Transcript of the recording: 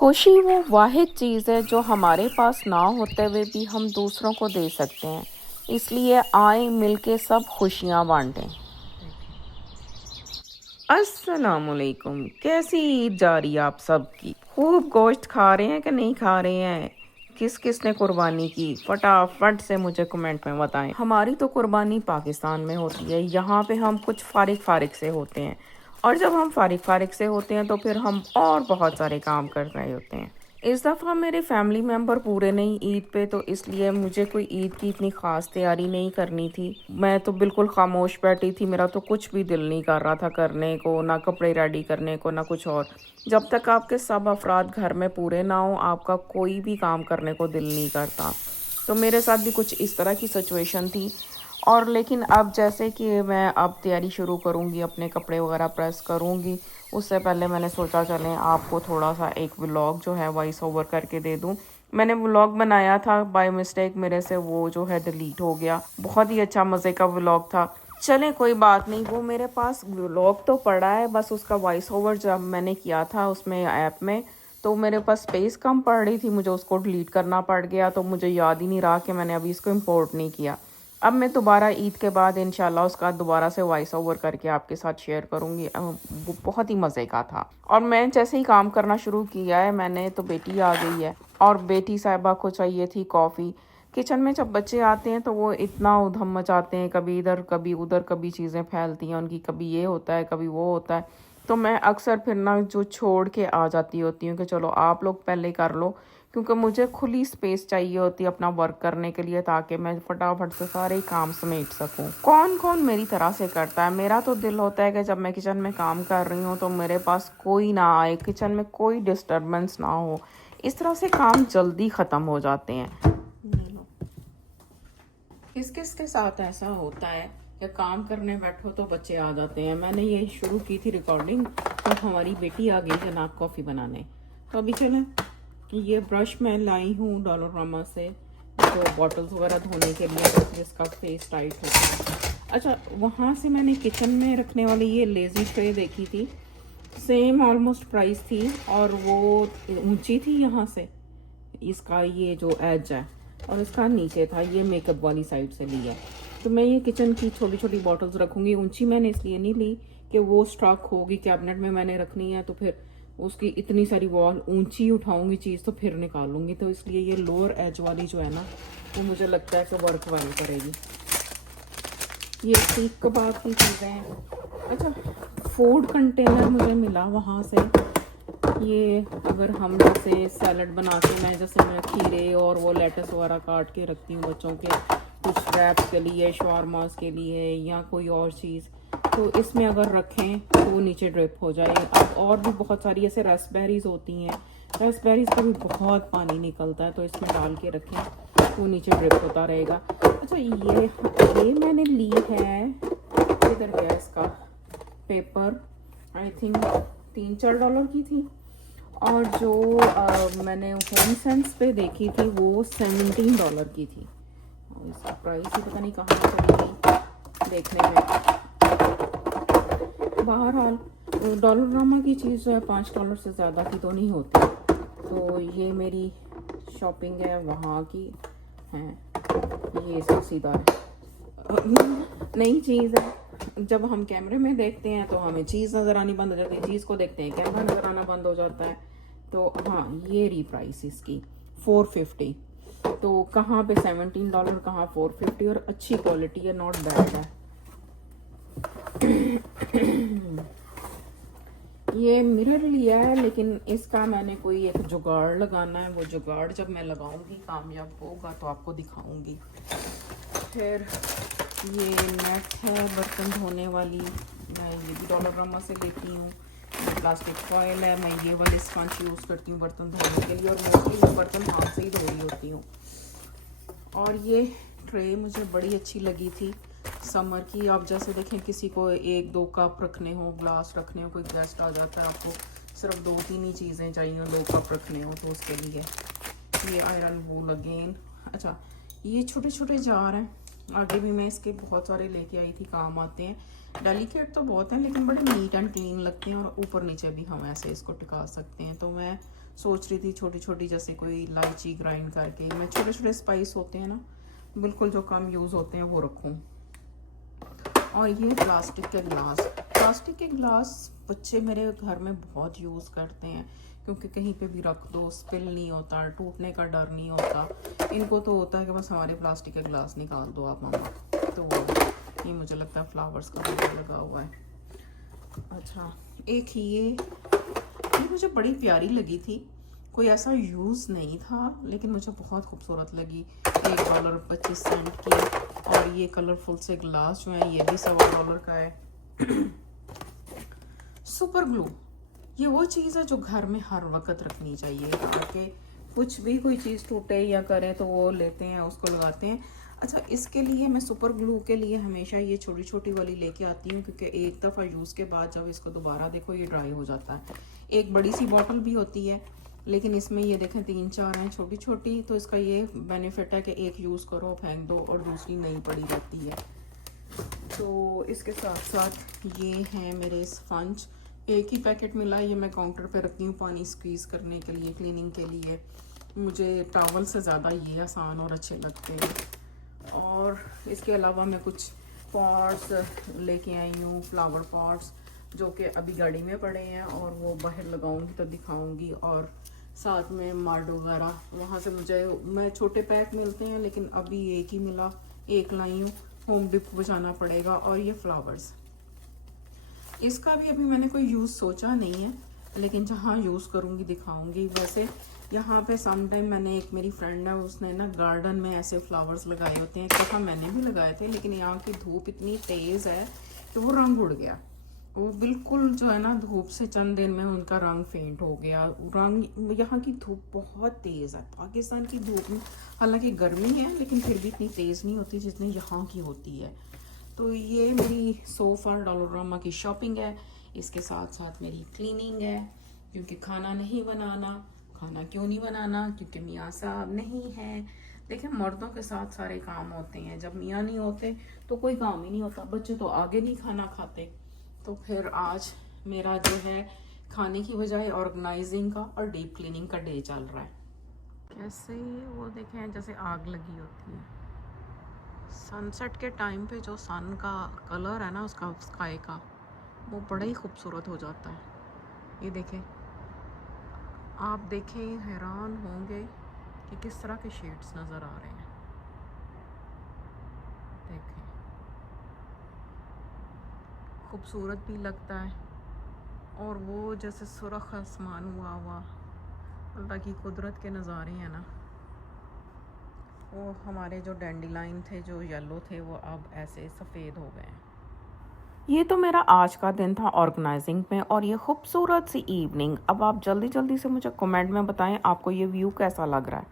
खुशी वो वाहिद चीज़ है जो हमारे पास ना होते हुए भी हम दूसरों को दे सकते हैं। इसलिए आए मिलके सब खुशियाँ बांटें। अस्सलामुअलैकुम, कैसी ईद जा रही है आप सबकी? खूब गोश्त खा रहे हैं कि नहीं खा रहे हैं? किस किस ने कुर्बानी की, फटाफट से मुझे कमेंट में बताएं। हमारी तो कुर्बानी पाकिस्तान में होती है, यहाँ पे हम कुछ फारिग फारिग से होते हैं। और जब हम फारिग फारिग से होते हैं तो फिर हम और बहुत सारे काम कर रहे होते हैं। इस दफ़ा मेरे फैमिली मेम्बर पूरे नहीं ईद पे, तो इसलिए मुझे कोई ईद की इतनी ख़ास तैयारी नहीं करनी थी। मैं तो बिल्कुल खामोश बैठी थी, मेरा तो कुछ भी दिल नहीं कर रहा था करने को, ना कपड़े रेडी करने को, ना कुछ और। जब तक आपके सब अफराद घर में पूरे ना हो, आपका कोई भी काम करने को दिल नहीं करता। तो मेरे साथ भी कुछ इस तरह की सिचुएशन थी। और लेकिन अब जैसे कि मैं अब तैयारी शुरू करूँगी, अपने कपड़े वगैरह प्रेस करूँगी, उससे पहले मैंने सोचा चलें आपको थोड़ा सा एक व्लॉग जो है वॉइस ओवर करके दे दूँ। मैंने व्लॉग बनाया था बाय मिस्टेक, मेरे से वो जो है डिलीट हो गया। बहुत ही अच्छा मज़े का व्लॉग था। चलें कोई बात नहीं, वो मेरे पास व्लॉग तो पड़ा है, बस उसका वॉइस ओवर जब मैंने किया था उसमें ऐप में, तो मेरे पास स्पेस कम पड़ रही थी, मुझे उसको डिलीट करना पड़ गया। तो मुझे याद ही नहीं रहा कि मैंने अभी इसको इंपोर्ट नहीं किया। अब मैं दोबारा ईद के बाद इंशाल्लाह उसका दोबारा से वॉइस ओवर करके आपके साथ शेयर करूँगी। वो बहुत ही मज़े का था। और मैं जैसे ही काम करना शुरू किया है मैंने, तो बेटी आ गई है और बेटी साहिबा को चाहिए थी कॉफ़ी। किचन में जब बच्चे आते हैं तो वो इतना उधम मचाते हैं, कभी इधर कभी उधर, कभी चीज़ें फैलती हैं उनकी, कभी ये होता है कभी वो होता है। तो मैं अक्सर फिर ना जो छोड़ के आ जाती होती हूँ कि चलो आप लोग पहले कर लो, क्योंकि मुझे खुली स्पेस चाहिए होती है अपना वर्क करने के लिए, ताकि मैं फटाफट से सारे काम समेट सकूं। कौन कौन मेरी तरह से करता है? मेरा तो दिल होता है कि जब मैं किचन में काम कर रही हूँ तो मेरे पास कोई ना आए, किचन में कोई डिस्टर्बेंस ना हो। इस तरह से काम जल्दी ख़त्म हो जाते हैं। किस किस के साथ ऐसा होता है कि काम करने बैठो तो बच्चे आ जाते हैं? मैंने ये शुरू की थी रिकॉर्डिंग तो हमारी बेटी आ गई जनाब कॉफ़ी बनाने। तो अभी चलें, ये ब्रश मैं लाई हूँ डॉलरमामा से, जो बॉटल्स वगैरह धोने के लिए, जिसका फेस टाइट होता है। अच्छा, वहाँ से मैंने किचन में रखने वाली ये लेज़ी ट्रे देखी थी, सेम ऑलमोस्ट प्राइस थी, और वो ऊंची थी यहाँ से, इसका ये जो एज है, और इसका नीचे था, ये मेकअप वाली साइड से ली है। तो मैं ये किचन की छोटी छोटी बॉटल्स रखूँगी। ऊंची मैंने इसलिए नहीं ली कि वो स्टॉक होगी, कैबिनेट में मैंने रखनी है तो फिर उसकी इतनी सारी वॉल ऊंची उठाऊंगी चीज़ तो फिर निकालूंगी, तो इसलिए ये लोअर एज वाली जो है ना, वो मुझे लगता है कि वर्क वाली करेगी। ये सीख कबाब की चीज़ें हैं। अच्छा, फूड कंटेनर मुझे मिला वहाँ से। ये अगर हम जैसे सैलड बनाते हैं, जैसे मैं खीरे और वो लेटस वगैरह काट के रखती हूँ बच्चों के कुछ रैप्स के लिए, शवारमास के लिए, या कोई और चीज़, तो इसमें अगर रखें तो वो नीचे ड्रिप हो जाए। अब और भी बहुत सारी ऐसे रास्पबेरीज होती हैं, रास्पबेरीज का भी बहुत पानी निकलता है, तो इसमें डाल के रखें वो नीचे ड्रिप होता रहेगा। अच्छा, ये मैंने ली है, इधर गया इसका पेपर, आई थिंक $3-4 की थी। और जो मैंने होम सेंस पे देखी थी वो $17 की थी, और इसका प्राइस ही पता नहीं कहाँ चली गई देखने में। बहरहाल डॉलरनामा की चीज़ जो है $5 से ज़्यादा की तो नहीं होती। तो ये मेरी शॉपिंग है वहाँ की है। ये इसका सीधा नई चीज़ है। जब हम कैमरे में देखते हैं तो हमें चीज़ नज़र आनी बंद हो जाती है, चीज़ को देखते हैं कैमरा नज़र आना बंद हो जाता है। तो हाँ, ये री प्राइस इसकी $450। तो कहाँ पे $17, कहाँ $450, और अच्छी क्वालिटी है, नॉट बैड है। ये मिरर लिया है, लेकिन इसका मैंने कोई एक जुगाड़ लगाना है, वो जुगाड़ जब मैं लगाऊंगी कामयाब होगा तो आपको दिखाऊंगी। फिर ये नेट है बर्तन धोने वाली, मैं ये भी डॉलरनामा से लेती हूँ। प्लास्टिक फॉयल है, मैं ये वाली स्पंज यूज़ करती हूँ बर्तन धोने के लिए, और मोस्टली मैं बर्तन हाथ से ही धो रही होती हूँ। और ये ट्रे मुझे बड़ी अच्छी लगी थी समर की। आप जैसे देखें, किसी को 1-2 कप रखने हो, ग्लास रखने हो, कोई गेस्ट आ जाता है, आपको सिर्फ 2-3 ही चीज़ें चाहिए, 2 कप रखने हो, तो उसके लिए ये आयरन वूल अगेन। अच्छा, ये छोटे छोटे जार हैं, आगे भी मैं इसके बहुत सारे लेके आई थी, काम आते हैं। डेलिकेट तो बहुत हैं लेकिन बड़े नीट एंड क्लीन लगते हैं, और ऊपर नीचे भी हम ऐसे इसको टिका सकते हैं। तो मैं सोच रही थी छोटी छोटी, जैसे कोई इलायची ग्राइंड करके, मैं छोटे छोटे स्पाइस होते हैं ना बिल्कुल जो कम यूज़ होते हैं वो रखूँ। और ये प्लास्टिक के गिलास, प्लास्टिक के गिलास बच्चे मेरे घर में बहुत यूज़ करते हैं, क्योंकि कहीं पे भी रख दो स्पिल नहीं होता, टूटने का डर नहीं होता। इनको तो होता है कि बस हमारे प्लास्टिक के गिलास निकाल दो आप मम्मा। तो ये मुझे लगता है फ्लावर्स का भी लगा हुआ है। अच्छा, एक ये मुझे बड़ी प्यारी लगी थी, कोई ऐसा यूज़ नहीं था लेकिन मुझे बहुत खूबसूरत लगी। $1.25 की। और ये कलरफुल से ग्लास जो है ये भी $1.25 का है। सुपर ग्लू, ये वो चीज़ है जो घर में हर वक्त रखनी चाहिए, ताकि कुछ भी कोई चीज़ टूटे या करें तो वो लेते हैं उसको लगाते हैं। अच्छा, इसके लिए मैं सुपर ग्लू के लिए हमेशा ये छोटी छोटी वाली लेके आती हूँ, क्योंकि एक दफ़ा यूज़ के बाद जब इसको दोबारा देखो ये ड्राई हो जाता है। एक बड़ी सी बॉटल भी होती है, लेकिन इसमें ये देखें 3-4 हैं छोटी छोटी, तो इसका ये बेनिफिट है कि एक यूज़ करो फेंक दो और दूसरी नई पड़ी रहती है। तो इसके साथ साथ ये हैं मेरे स्पंज, एक ही पैकेट मिला, ये मैं काउंटर पे रखती हूँ पानी स्क्वीज़ करने के लिए, क्लीनिंग के लिए। मुझे टॉवल से ज़्यादा ये आसान और अच्छे लगते हैं। और इसके अलावा मैं कुछ पॉट्स लेके आई हूँ, फ्लावर पॉट्स, जो कि अभी गाड़ी में पड़े हैं और वो बाहर लगाऊंगी तो दिखाऊंगी। और साथ में मड वगैरह, वहाँ से मुझे मैं छोटे पैक मिलते हैं लेकिन अभी एक ही मिला, एक लाई हूँ, होम डिप बचाना पड़ेगा। और ये फ्लावर्स, इसका भी अभी मैंने कोई यूज़ सोचा नहीं है, लेकिन जहाँ यूज़ करूँगी दिखाऊंगी। वैसे यहाँ पे सम टाइम मैंने, एक मेरी फ्रेंड है उसने ना गार्डन में ऐसे फ्लावर्स लगाए होते हैं, एक दफ़ा मैंने भी लगाए थे, लेकिन यहाँ की धूप इतनी तेज़ है कि वो रंग उड़ गया। वो बिल्कुल जो है ना धूप से चंद दिन में उनका रंग फेंट हो गया। रंग, यहाँ की धूप बहुत तेज़ है। पाकिस्तान की धूप में हालांकि गर्मी है लेकिन फिर भी इतनी तेज़ नहीं होती जितनी यहाँ की होती है। तो ये मेरी सोफा डॉलरामा की शॉपिंग है, इसके साथ साथ मेरी क्लीनिंग है, क्योंकि खाना नहीं बनाना। खाना क्यों नहीं बनाना? क्योंकि मियाँ साहब नहीं है। देखिए, मर्दों के साथ सारे काम होते हैं, जब मियाँ नहीं होते तो कोई काम ही नहीं होता। बच्चे तो आगे नहीं खाना खाते। तो फिर आज मेरा जो है खाने की बजाय ऑर्गेनाइजिंग का और डीप क्लीनिंग का डे चल रहा है। कैसे वो देखें जैसे आग लगी होती है। सनसेट के टाइम पे जो सन का कलर है ना उसका, स्काई का, वो बड़ा ही खूबसूरत हो जाता है। ये देखें, आप देखें हैरान होंगे कि किस तरह के शेड्स नज़र आ रहे हैं। देखें, खूबसूरत भी लगता है, और वो जैसे सुरख आसमान हुआ अल्लाह की कुदरत के नज़ारे हैं ना। वो हमारे जो डैंडीलाइन थे जो येलो थे वो अब ऐसे सफ़ेद हो गए हैं। ये तो मेरा आज का दिन था ऑर्गेनाइजिंग में, और ये खूबसूरत सी इवनिंग। अब आप जल्दी जल्दी से मुझे कमेंट में बताएं आपको ये व्यू कैसा लग रहा है।